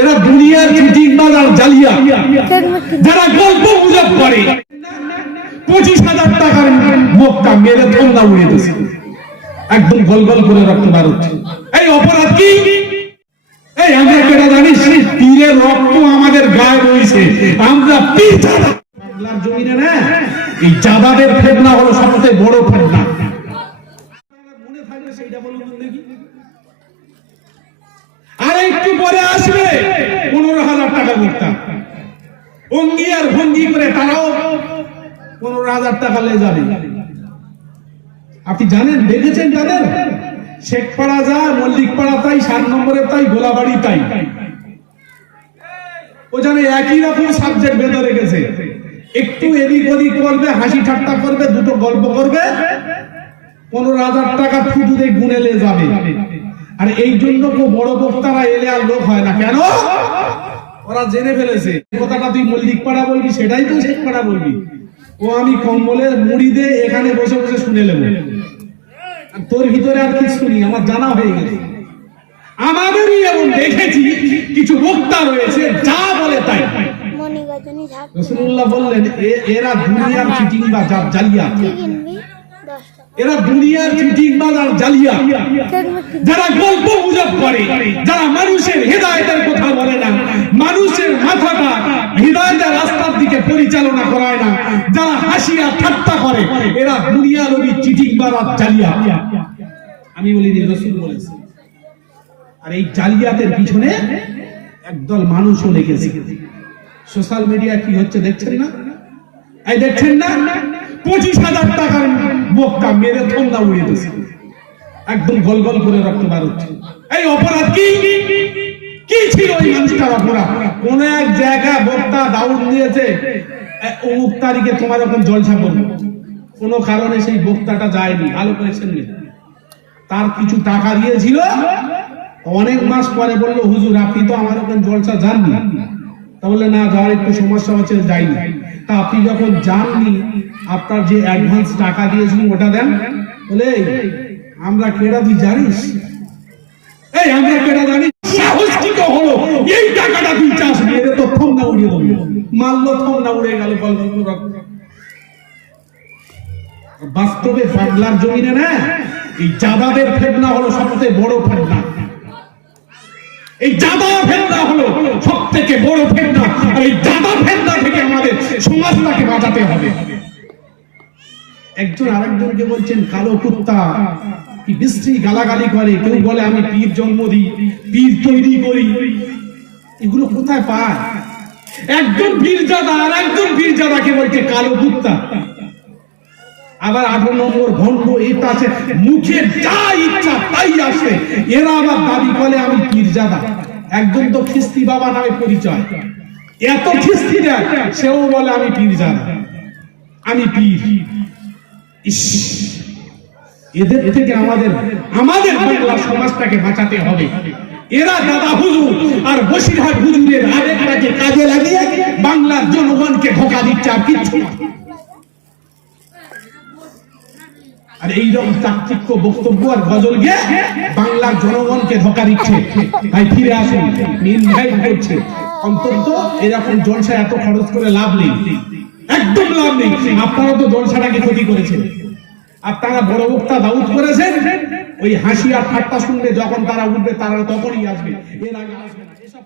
এরা দুনিয়ার চিটিং বাজার জালিয়া। যারা গল্প গুজব করে, পঁচিশ হাজার টাকার মুখটা মেরে ঠান্ডা উড়িয়ে দিয়েছে। একদম গল গল করে রক্ত বার হচ্ছে। এই অপরাধ কি? এই আমরা কেটা জানিস পীরের রক্ত আমাদের গায়ে রয়েছে। আমরা বাংলার জমিনে না এই চাঁদাদের ফেতনা হলো সবচেয়ে বড় ফেতনা। আর একটু পরে আসবে। পনেরো হাজার টাকা করতাম অঙ্গি আর ভঙ্গি করে তারাও পনেরো হাজার টাকা লে যাবে। আপনি জানেন, দেখেছেন তাদের? শেখপাড়া যা, মল্লিকপাড়া তাই, সাত নম্বরে তাই, গোলাবাড়ি তাই। ও জানে একই রকম সাবজেক্ট বেঁধে রেখেছে। একটু এদিক ওদিক করবে, হাসি ঠাট্টা করবে, দুটো গল্প করবে, পনেরো হাজার টাকা ফুটুতে গুনেলে যাবে। আর এই জন্য বড় বক্তারা এলে আর লোক হয় না। কেন? ওরা জেনে ফেলেছে। কথাটা তুই মল্লিক পাড়া বলবি সেটাই তো শেখ পাড়া বলবি। ও আমি কম্বলের মুড়ি দিয়ে এখানে বসে বসে শুনে নেব। তোর ভিতরে আর কিছু নেই আমার জানা হয়ে গেছে। আমাদেরই এমন দেখেছি কিছু বক্তা রয়েছে যা বলে তাই। রসুল্লাহ বললেন এরা দুনিয়ার চিটিং বা জালিয়া এরা দুনিয়ার চিটিং বা জালিয়া। যারা গল্প গুজব করে, যারা মানুষের হৃদয়তের কথা বলে না, মানুষের মাথাটা হৃদয়তের রাস্তার দিকে পরিচালনা করায় না, যারা হাসিয়া ঠাট্টা করে, এরা দুনিয়া নবী চিটিং বারাত জালিয়া। আমি বলিনি রসুল বলেছি, আর এই জালিয়াতের পিছনে একদল মানুষও লেগেছে। সোশ্যাল মিডিয়া কি হচ্ছে দেখছেন না? এই দেখছেন না? পঁচিশ হাজার টাকার বোকটা মেরে ঠান্ডা উড়িয়ে দিয়েছে একদম গল গল করে রক্ত বার হচ্ছে। এই অপরাধ কি? কি ছিল ওই মানুষটার অপরাধ? কোন এক জায়গায় বক্তা দাউদ দিয়েছে অমুক তারিখে তোমার এখন জলসা করবে কোন কারণে সেই বক্তাটা যায়নি, ভালো করেছেন তার কিছু টাকা দিয়েছিল। অনেক মাস পরে বলল, হুজুর, আপনি তো আমার ওখানে জলসা যাননি। তা বললে, না, যাওয়ার একটু সমস্যা হচ্ছে, যাইনি। তা আপনি যখন যাননি, আপনার যে অ্যাডভান্স টাকা দিয়েছিলেন, ওটা দেন। বলে আমরা কেডা তুই জানিস? এই, আমরা কেডা জানিস? সাহস হলো, এই টাকাটা তুই চাস, মেরে তো উড়িয়ে উড়ে গেল বাস্তবে বাংলার জমিনে না, এই জাদাদের ফেতনা হলো সবচেয়ে বড় ফেতনা এই জাদা ফেতনা হলো সব সমাজটাকে বাঁচাতে হবে। একজন আরেকজনকে বলছেন, কালো কুত্তা, কি বৃষ্টি গালাগালি করে। কেউ বলে, আমি পীর জন্ম দিই, পীর তৈরি করি। এগুলো কোথায় পায়? একজন বীরজাদা আর একজন বীরজাদাকে বলছে, কালো কুত্তা। আবার আঠারো নম্বর ভণ্ড, এটা আছে, মুখে যা ইচ্ছা তাই আসে। এরা আবার দাবি করে, আমি পীরজাদা। একজন তো খিস্তি বাবা নামে পরিচয়। এত খিস্তি দেয়, সেও বলে, আমি পীরজাদা আমি পীর। এদের থেকে আমাদের আমাদের বাংলা সমাজটাকে বাঁচাতে হবে। এরা দাদা হুজুর আর বসিরহাট হুজুরের আরেকটাকে কাজে লাগিয়ে বাংলার জনগণকে ধোকা দিচ্ছে আর কিচ্ছু না। আর এইরকম চাকচিক্য বক্তব্য আর গজল গিয়ে বাংলার জনগণকে ধোকা দিচ্ছে। ভাই, ফিরে আসুন। নির্ভয় করছে অন্তত এরকম জলসা এত খরচ করে লাভ নেই। একদম লাভ নেই। আপনারা তো জলসাটাকে ক্ষতি করেছেন। আপনারা বড় বক্তা দাউদ করেছেন, ওই হাসি আর ঠাট্টা শুনলে যখন তারা উঠবে, তারা তখনই আসবে। এর আগে আসবে না। এসব